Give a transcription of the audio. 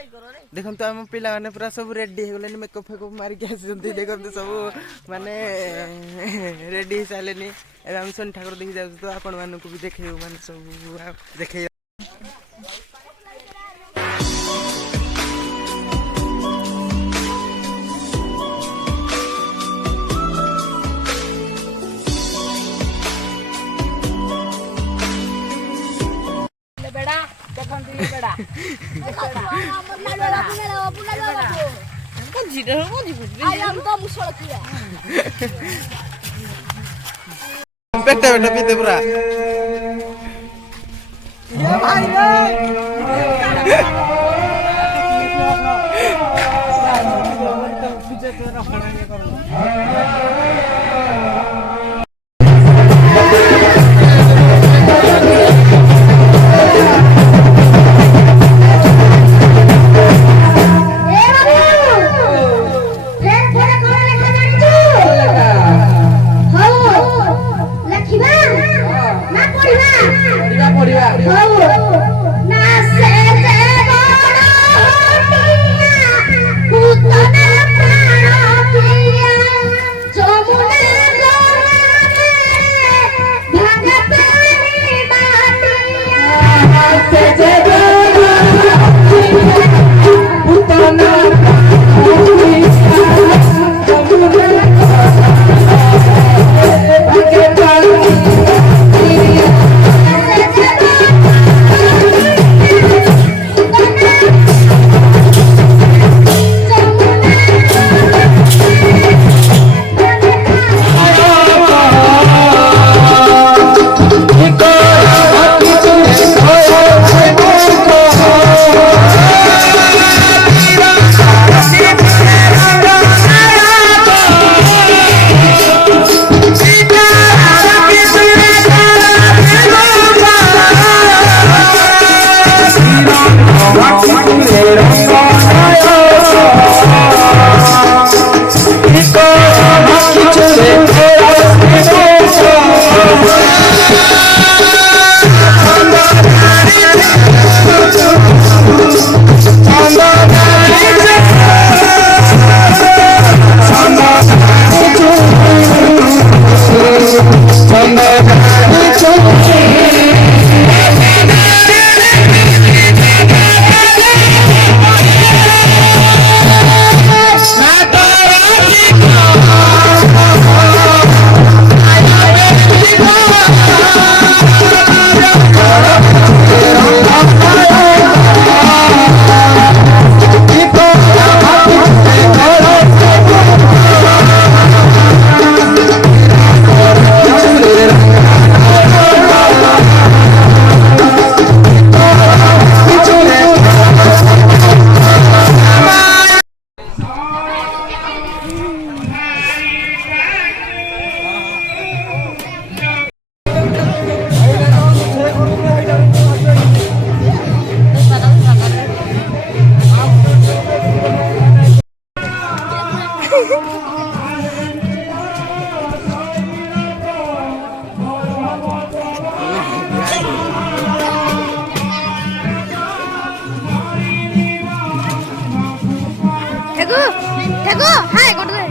देखो आम पिला माने पूरा सब रेडी हो गले मेकअप फेकअप मारिक आसती देखो सब माने रेडी हो सारे एवं शनि ठाकुर देखी जाऊँ तो आपण मानक भी देखे माने सब देखे बेटा बेटा पीते पूरा Hago, hi, go to the